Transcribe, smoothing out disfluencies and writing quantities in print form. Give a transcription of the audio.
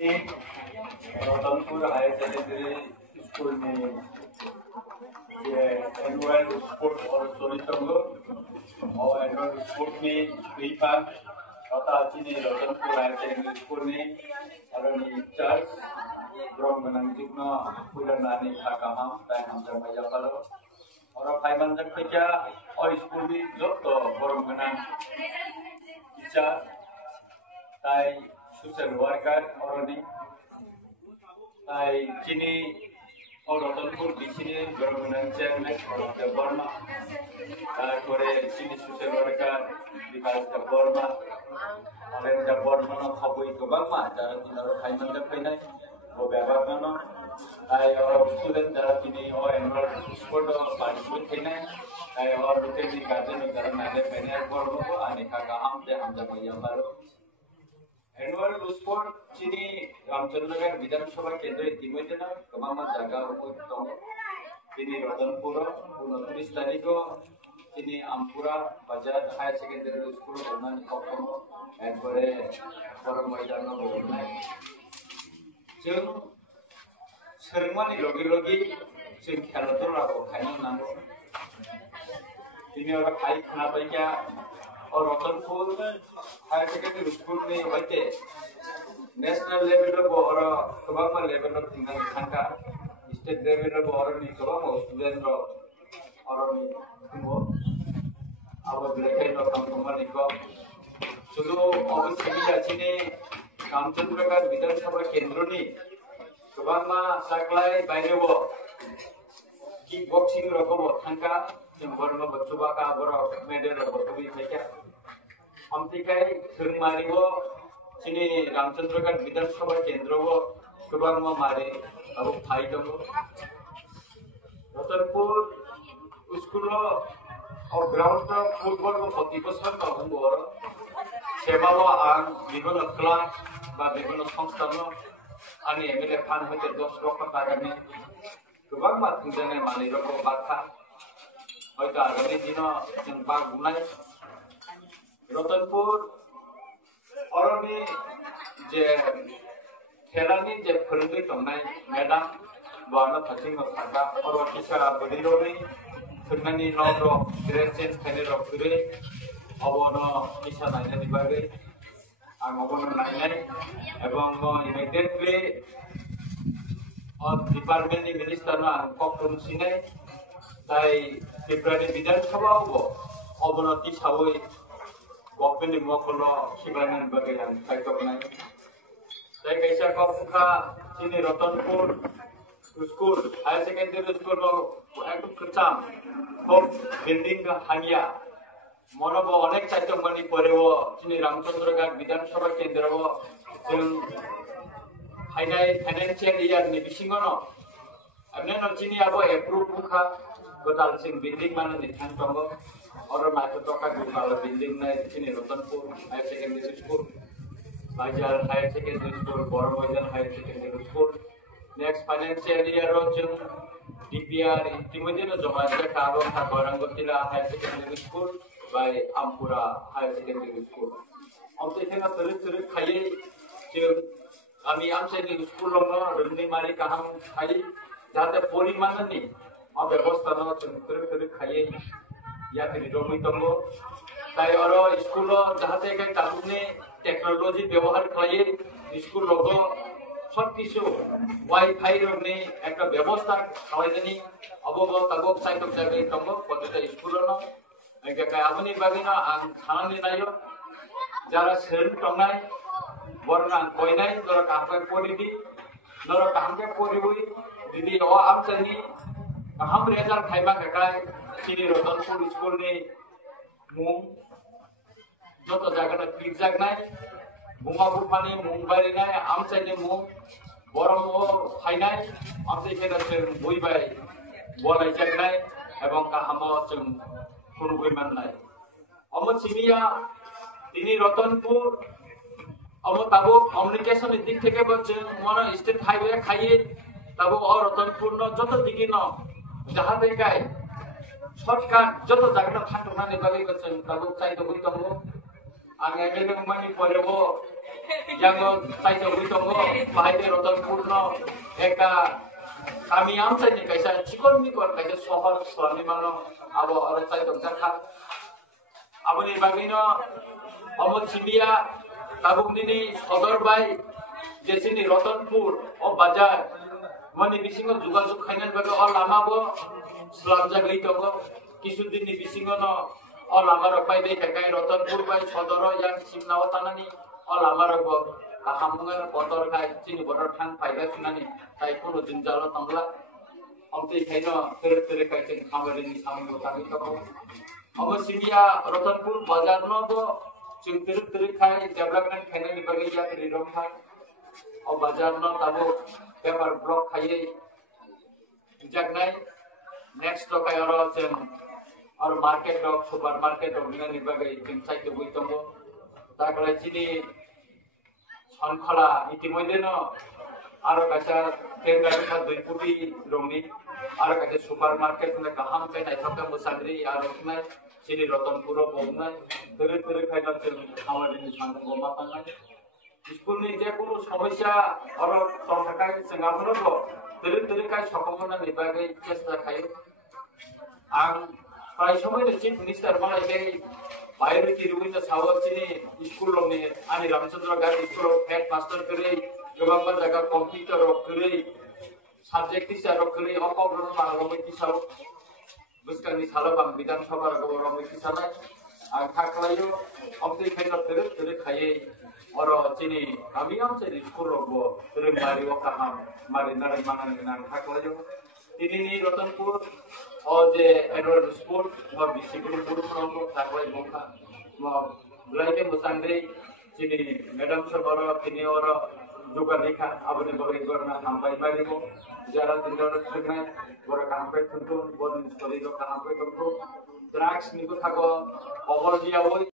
Ratanpur higher secondary school में ये annual sport और सोलिटंगो और एनुअल स्पोर्ट में क्रीपा कथा चीनी रतनपुर हायर सेकेंडरी स्कूल में और चर्च ब्रह्मनंदिग्न पुरानी खाकामा ताई हम जमाया पलो और फाइवन तक क्या और स्कूल भी जो तो ब्रह्मनंद टीचर ताई सोशल वर्कर और ताई चीनी और रतनपुर बिचनी ब्रह्मनंद चेयरमैन बर्मा तारपरे चीनी सोशल वर्कर विकास बर्मा और बर्मा खबई गोबांमा जरा दिनारो फाइवन तक फैनाय वो बेबागनो ताई और स्टूडेंट जरा दिनी और एनुअल स्पोर्ट पार्टिसिपेट फैनाय ताई और रुटेनि गार्जियन जरा नाले फैनाय बर्मा को आनेखा गाहाम जे हम जमाया बारो एनुअल स्पोर्ट चीनी रामचंद्रगढ़ विधानसभा केंद्र इतिमধ্যে कमामा जागा दं चीनी रतनपुर 29 तारिख चीनी आमपुरा बाजार हायर सेकेंडरी स्कूल होनानै कखनो एरपरे बर' मैदानाव होनाय जों सोलोंमानि लगे जों खेलाधुलाखौ खायनो नांगौ दिनै आरो खाय खोनाबायगा और रतनपुर हायर सेकेंडरी स्कूल में होते नेशनल लेवल और गोबां लेवल थिंगानि थांगा स्टेट लेवल और गोबां स्टूडेंट और दङ अब ब्लेकेन खालामनानै को शुद्ध अबस्थिति आछिने रामचंद्रगढ़ विधानसभा केंद्रनि गोबां साग्लाय बायरेव किक बक्सिंग रकम थांगा जों बर्मा बच्चों का बर मेडल बटुबी फैया हमतिकाय थोंमारिबो चीनी रामचंद्रगढ़ विधानसभा केंद्रबो गोबां मारे अब फाइ दङ रतनपुर स्कूल और ग्राउंड फुटबल को प्रति बोसोर मावो सेमाव आं विभिन्न क्लाब बा विभिन्न संस्थानो आंनि एमएलए फान होते 10 लाख टाकानि गोबां माथुंजानाय मालिरखौ बाथा हयতো आगामी दिन जों बागुनाय रतनपुर अरनि जे खेलानि जे फोरोंगिरि दंनाय मेडाम बानो थाथिं थागा और टिचारा बदिरनि फोरोंनायनि नग्र ग्रेजुएट थाने रखुरे अबनो टिचा नायनायनि बागै आं अबनो नायनाय एवं इमिडिएटली और डिपार्टमेंटनि मिनिस्टारनो आं कक्रुम सिनाय ताई त्रिपुरानि विधानसभा अबनति सावै गभर्नमेंट मखल सिबायनायनि बागै आं सायख'नाय जायगायसा कफुखा चीनी Ratanpur school higher secondary school एकदम खचाम खूब बिल्डिंग हागिया मनब अनेक चाइतंगनि परेव चीनी रामचंद्रगढ़ विधानसभा केंद्र जों फाइनाय फाइनेंशियल इयरनि बिसिङावनो अनेक चीनी अब एप्रुव बुखा गोदाल सिंह बिल्डिंग माने निथां दङ और माथो टका गुबाल बिल्डिंग नाय चीनी रतनपुर हायर सेकेंडरी स्कूल बाजार हायर सेकेंडरी स्कूल बर' मैदान higher secondary school next financial year जों डीपीआर इतिमধ্যে जमा जाखाबो गौरांगतिला हायर सेकेंडरी स्कूल बाय आमपुरा हायर सेकेंडरी स्कूल अमतेना थोरै खायै जों गामि आमसाइनि स्कूल रोंनि मारि गाहाम खायै जाहाथे परिमाननि व्यवस्था जों थोरै खायै यात्री दङ ताई और स्कूल जाहाथे कालुनि टेक्नोलॉजी व्यवहार खालायै स्कूल लोगो सब किछु वाईफाई रोगनि एक व्यवस्था खालायनायनि अबब ताबक साइटक जागै दङ प्रत्येक स्कूलनो एका आबनि बागैनो आं खानानै नायो जारा सोलों दंनाय बरना कयनाय जरा कामके परिदि जरा कामके परिवै दिदि अ आमसानि हम रेजाल्ट खाइबा काकाय चीनी रतनपुर स्कूल ने मुं जो तो जागना क्लिक जागनाय मुंगा बुफानि मुं बारिनाय आमसाइनि मुं बरमो फाइनाय आमसाइखेना जों बयबाय बलाय जागनाय एवं काहामो जों खुरबय माननाय अम चिनिया दिनै रतनपुर अब ताबो कम्युनिकेशन दिक থেকে जों मन स्टेट हाईवे खाइए ताबो और रतनपुर न जत दिगिनो जहाते गाय शॉर्टकट जो तो जागना थांटनानै बागै जों ताबो चाइदो गई दङ आं एमएलए मानि परेबो yang saya tahu itu bahaya Rotanpur no eka kami am saya ni kaisa cikon kaisa sohor suami mana abo orang saya tahu kan abo ni bagino abo Cibia tabung ini sodor bay jesi ni Rotanpur bazar mani bisingo juga kainan bagai lama bo selam jagri to kisudin ni bisingo no lama rapai deh kayak Rotanpur bay sodoro yang simnawa tanani lama rago kahamungan kotor kai sini border thang paida sunani tai kono jinjalo tangla amti khaino tere kai chen khamari ni samu tagi to abo Cibia Rotanpur bazar no bo chung tere kai development khaina ni bagi ya ri rom khai o bazar no tabo paper block khai jagnai next to kai oro chen और market dog super market dog निगा निबागे चिंता के बुइतंगो ताकले चिनी छनखला इतिमध्ये न आरो काचा तेंगानि का दुई पुटी रंगनि आरो काचा सुपर मार्केट ने गाहाम पे नायथाका मोसाग्रि आरो ने चिनी रतनपुर बौनाय तेरे खायना तेल खामानि सानदों गमा तांगाय स्कुल नि जे कोनो समस्या और सरकार संगामनो तेरे काय सकमना निबागे चेष्टा खायो आं प्राय समय चिफ मिनिस्टर मलाई चाहिँ बाहिर तिरुविन सावचिनी स्कुल लोने अनि Ramchandra Gargi school head master करे गोबां जायगा कम्पिउटार करे साबजेक्ट टिचार करे अपावरन मारलमै टिचार बुस्कानि सालबां विधान सभा गौरवमै टिचारनाय आं थाख्लायो अब्दै खायनो तेरे खायै और चिनी गामियाव चाहिँ स्कुल लोगो तेरे मारियो काहाम मारि नाराय मानानि नाम थाख्लायो दिनैनि रतनपुर और जे एनुअल स्पोर्ट और बिसिकुल गुरु फ्रॉम ताकवाय मोखा बुलाइके मुसांग्रे चिनी मैडम सबर तिनी और जुगा लिखा अबने बगे गर्न हामबाय बारिबो जरा तिनर सुगनाय बर कामपे थुनथु बन स्टोरी रो कामपे थुनथु ड्रग्स निको थागो अबरजिया होय